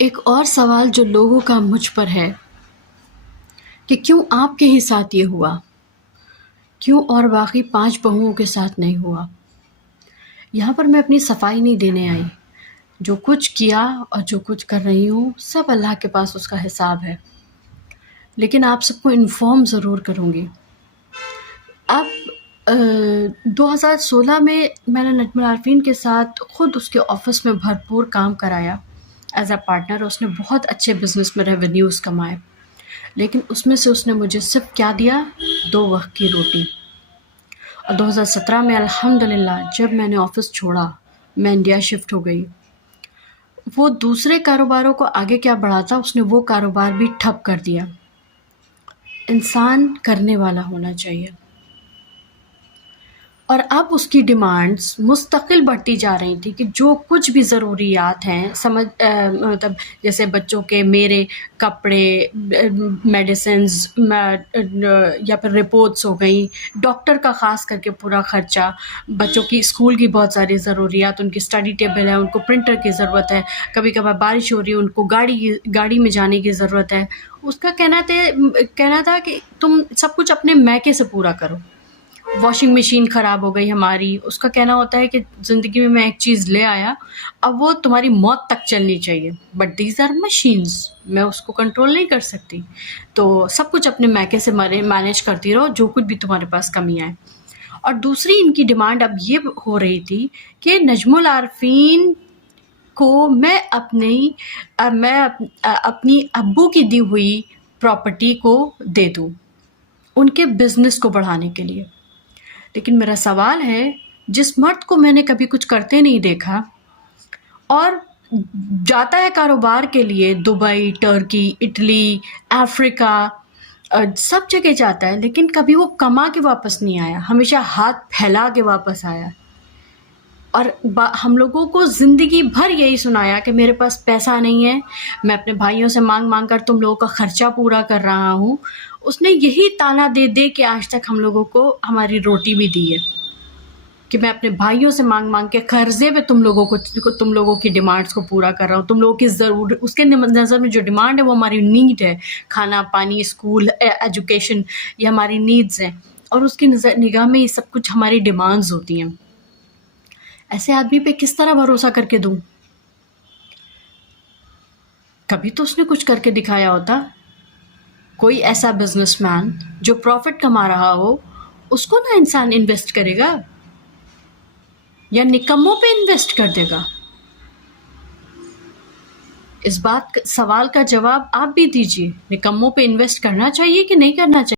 ایک اور سوال جو لوگوں کا مجھ پر ہے کہ کیوں آپ کے ہی ساتھ یہ ہوا، کیوں اور باقی 5 بہوؤں کے ساتھ نہیں ہوا۔ یہاں پر میں اپنی صفائی نہیں دینے آئی، جو کچھ کیا اور جو کچھ کر رہی ہوں سب اللہ کے پاس اس کا حساب ہے، لیکن آپ سب کو انفارم ضرور کروں گی۔ اب 2016 میں نے نجم العارفین کے ساتھ خود اس کے آفس میں بھرپور کام کرایا ایز اے پارٹنر۔ اس نے بہت اچھے بزنس میں ریونیوز کمائے، لیکن اس میں سے اس نے مجھے صرف کیا دیا، 2 وقت کی روٹی۔ اور 2017 میں الحمدللہ جب میں نے آفس چھوڑا، میں انڈیا شفٹ ہو گئی، وہ دوسرے کاروباروں کو آگے کیا بڑھاتا، اس نے وہ کاروبار بھی ٹھپ کر دیا۔ انسان کرنے والا ہونا چاہیے۔ اور اب اس کی ڈیمانڈز مستقل بڑھتی جا رہی تھی کہ جو کچھ بھی ضروریات ہیں مطلب جیسے بچوں کے میرے کپڑے، میڈیسنز یا پھر رپورٹس ہو گئیں، ڈاکٹر کا خاص کر کے پورا خرچہ، بچوں کی اسکول کی بہت ساری ضروریات، ان کی اسٹڈی ٹیبل ہے، ان کو پرنٹر کی ضرورت ہے، کبھی کبھار بارش ہو رہی ہے ان کو گاڑی میں جانے کی ضرورت ہے۔ اس کا کہنا تھا کہ تم سب کچھ اپنے میکے سے پورا کرو۔ واشنگ مشین خراب ہو گئی ہماری، اس کا کہنا ہوتا ہے کہ زندگی میں ایک چیز لے آیا، اب وہ تمہاری موت تک چلنی چاہیے، بٹ دیز آر مشینز، میں اس کو کنٹرول نہیں کر سکتی، تو سب کچھ اپنے میکے سے مینیج کرتی رہو، جو کچھ بھی تمہارے پاس کمی آئے۔ اور دوسری ان کی ڈیمانڈ اب یہ ہو رہی تھی کہ نجم العارفین کو میں اپنی ابو کی دی ہوئی پراپرٹی کو دے دوں ان کے بزنس کو بڑھانے کے لیے۔ لیکن میرا سوال ہے، جس مرد کو میں نے کبھی کچھ کرتے نہیں دیکھا اور جاتا ہے کاروبار کے لیے دبئی، ٹرکی، اٹلی، افریقہ، سب جگہ جاتا ہے، لیکن کبھی وہ کما کے واپس نہیں آیا، ہمیشہ ہاتھ پھیلا کے واپس آیا، اور ہم لوگوں کو زندگی بھر یہی سنایا کہ میرے پاس پیسہ نہیں ہے، میں اپنے بھائیوں سے مانگ مانگ کر تم لوگوں کا خرچہ پورا کر رہا ہوں۔ اس نے یہی تانا دے دے کے آج تک ہم لوگوں کو ہماری روٹی بھی دی ہے کہ میں اپنے بھائیوں سے مانگ مانگ کے قرضے پہ تم لوگوں کی ڈیمانڈس کو پورا کر رہا ہوں، تم لوگوں کی اس کے نظر میں جو ڈیمانڈ ہے وہ ہماری نیڈ ہے، کھانا، پانی، اسکول، ایجوکیشن، یہ ہماری نیڈز ہیں، اور اس کی نگاہ میں یہ سب کچھ ہماری ڈیمانڈز ہوتی ہیں۔ ایسے آدمی پہ کس طرح بھروسہ کر کے دوں؟ کبھی تو اس نے کچھ کر کے دکھایا ہوتا۔ کوئی ایسا بزنس مین جو پروفٹ کما رہا ہو، اس کو نہ انسان انویسٹ کرے گا یا نکموں پہ انویسٹ کر دے گا؟ اس سوال کا جواب آپ بھی دیجئے، نکموں پہ انویسٹ کرنا چاہیے کہ نہیں کرنا چاہیے؟